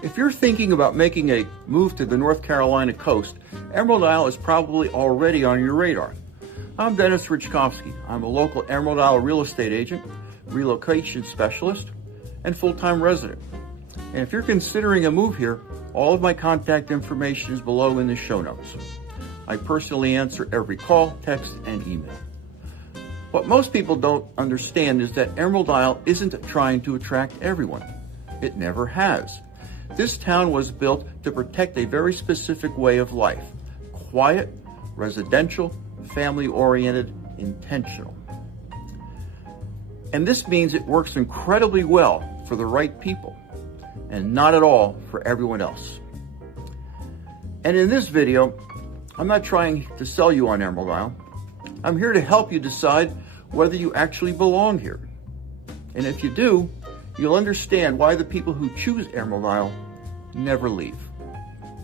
If you're thinking about making a move to the North Carolina coast, Emerald Isle is probably already on your radar. I'm Dennis Richkovsky. I'm a local Emerald Isle real estate agent, relocation specialist, and full-time resident. And if you're considering a move here, all of my contact information is below in the show notes. I personally answer every call, text, and email. What most people don't understand is that Emerald Isle isn't trying to attract everyone. It never has. This town was built to protect a very specific way of life: quiet, residential, family-oriented, intentional. And this means it works incredibly well for the right people and not at all for everyone else. And in this video, I'm not trying to sell you on Emerald Isle. I'm here to help you decide whether you actually belong here. And if you do, you'll understand why the people who choose Emerald Isle never leave.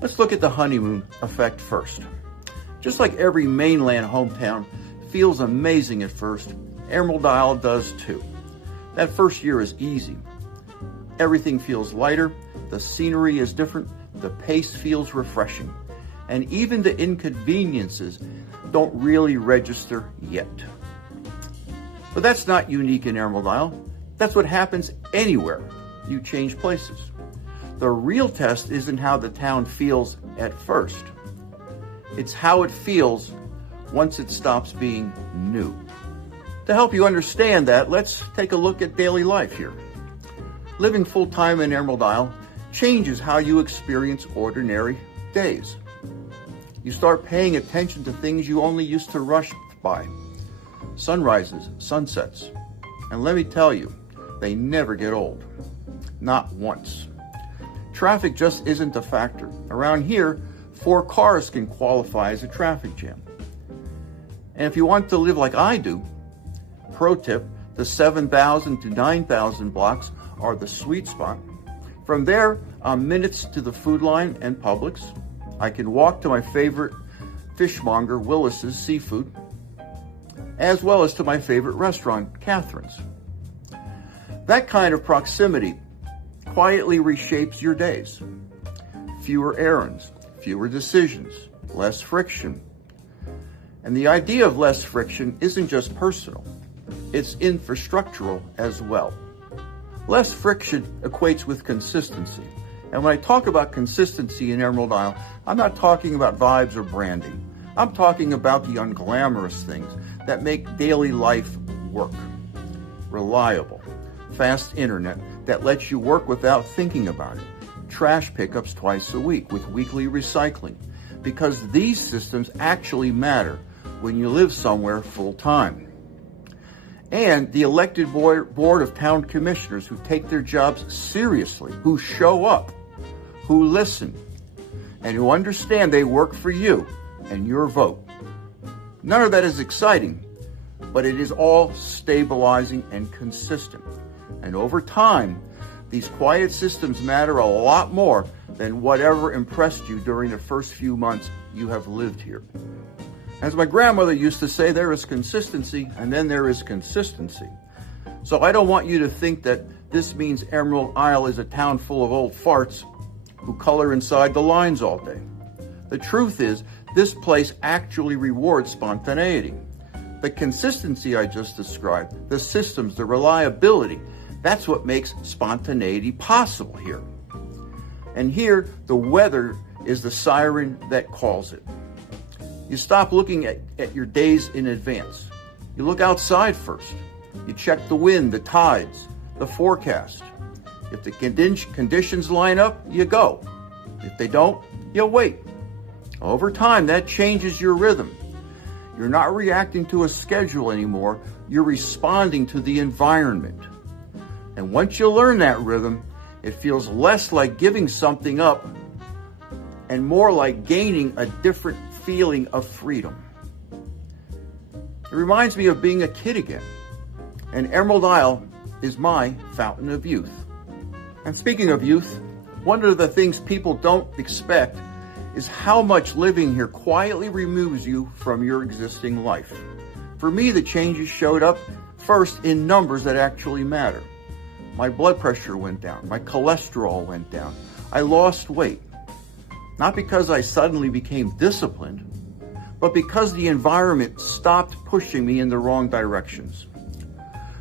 Let's look at the honeymoon effect first. Just like every mainland hometown feels amazing at first, Emerald Isle does too. That first year is easy. Everything feels lighter, the scenery is different, the pace feels refreshing, and even the inconveniences don't really register yet. But that's not unique in Emerald Isle. That's what happens anywhere you change places. The real test isn't how the town feels at first. It's how it feels once it stops being new. To help you understand that, let's take a look at daily life here. Living full-time in Emerald Isle changes how you experience ordinary days. You start paying attention to things you only used to rush by. Sunrises, sunsets. And let me tell you, they never get old. Not once. Traffic just isn't a factor. Around here, 4 cars can qualify as a traffic jam. And if you want to live like I do, pro tip, the 7,000 to 9,000 blocks are the sweet spot. From there, I'm minutes to the Food Line and Publix. I can walk to my favorite fishmonger, Willis's Seafood, as well as to my favorite restaurant, Catherine's. That kind of proximity quietly reshapes your days. Fewer errands, fewer decisions, less friction. And the idea of less friction isn't just personal, it's infrastructural as well. Less friction equates with consistency. And when I talk about consistency in Emerald Isle, I'm not talking about vibes or branding. I'm talking about the unglamorous things that make daily life work. Reliable, fast internet that lets you work without thinking about it. Trash pickups twice a week with weekly recycling. Because these systems actually matter when you live somewhere full-time. And the elected board of town commissioners who take their jobs seriously, who show up, who listen, and who understand they work for you and your vote. None of that is exciting, but it is all stabilizing and consistent. And over time, these quiet systems matter a lot more than whatever impressed you during the first few months you have lived here. As my grandmother used to say, there is consistency and then there is consistency. So I don't want you to think that this means Emerald Isle is a town full of old farts who color inside the lines all day. The truth is, this place actually rewards spontaneity. The consistency I just described, the systems, the reliability, that's what makes spontaneity possible here. And here, the weather is the siren that calls it. You stop looking at your days in advance. You look outside first. You check the wind, the tides, the forecast. If the conditions line up, you go. If they don't, you wait. Over time, that changes your rhythm. You're not reacting to a schedule anymore. You're responding to the environment. And once you learn that rhythm, it feels less like giving something up and more like gaining a different feeling of freedom. It reminds me of being a kid again. And Emerald Isle is my fountain of youth. And speaking of youth, one of the things people don't expect is how much living here quietly removes you from your existing life. For me, the changes showed up first in numbers that actually matter. My blood pressure went down. My cholesterol went down. I lost weight. Not because I suddenly became disciplined, but because the environment stopped pushing me in the wrong directions.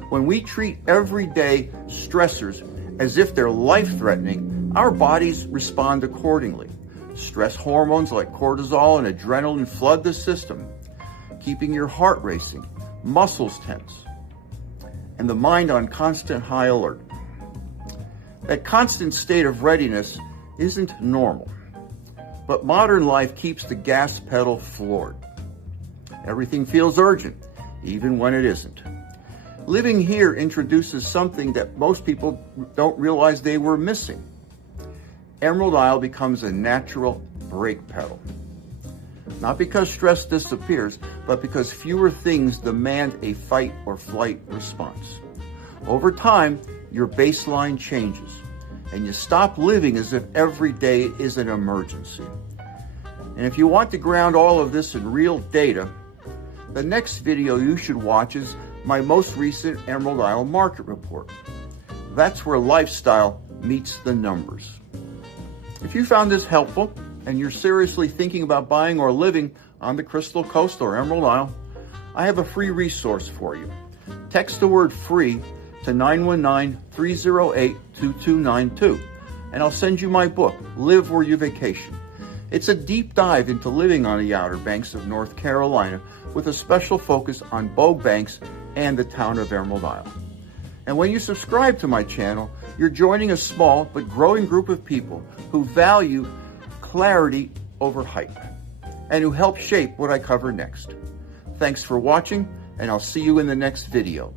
When we treat everyday stressors as if they're life-threatening, our bodies respond accordingly. Stress hormones like cortisol and adrenaline flood the system, keeping your heart racing, muscles tense, and the mind on constant high alert. That constant state of readiness isn't normal, but modern life keeps the gas pedal floored. Everything feels urgent, even when it isn't. Living here introduces something that most people don't realize they were missing. Emerald Isle becomes a natural brake pedal. Not because stress disappears, but because fewer things demand a fight or flight response. Over time, your baseline changes, and you stop living as if every day is an emergency. And if you want to ground all of this in real data, the next video you should watch is my most recent Emerald Isle market report. That's where lifestyle meets the numbers. If you found this helpful and you're seriously thinking about buying or living on the Crystal Coast or Emerald Isle, I have a free resource for you. Text the word free to 919-308-2292, and I'll send you my book, Live Where You Vacation. It's a deep dive into living on the Outer Banks of North Carolina with a special focus on Bogue Banks and the town of Emerald Isle. And when you subscribe to my channel, you're joining a small but growing group of people who value clarity over hype and who help shape what I cover next. Thanks for watching, and I'll see you in the next video.